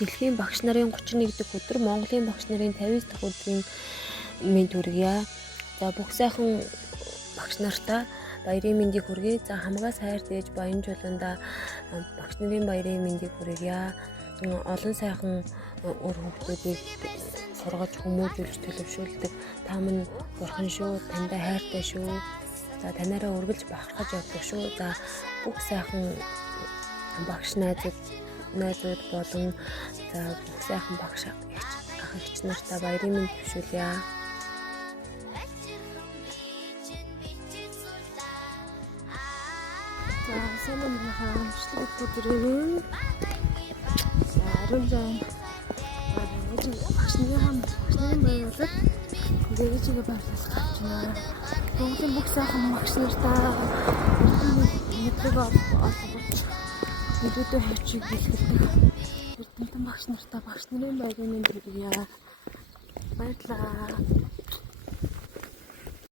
Дэлхийн багш нарын 31 дахь өдөр, Монголын багш нарын 50 дахь өдрийн мэнд хүргье. За бүх сайхан багш нартаа баярын мэндийг хүргэе. За хамгаас хайр дээж баян жууланда багш нарын баярын мэндийг хүргье. Олон сайхан өр хүүхдүүдийг сургаж хүмүүжүүлж төлөвшүүлдэг. Та минь бурхан шүү, таньда хайртай шүү. За танаараа үргэлж бахархаж явдаг шүү. За бүх сайхан багш найзууд болон за бүх сайхан багш ах эгч нартаа баярын мэнд төвшүүлье. За сайн махаа амжилт өдрийн ариун багш нарын баярлалаа. Дээрээ баярлалаа гэж байна. Монголын бүх сайхан багш нартаа мэдлэг олгож мэдээдээ хайчиг бэлгэлдэг. Эрдэмтэн багш нартаа багш нарын баярын мэнд хүргье. Баярлалаа.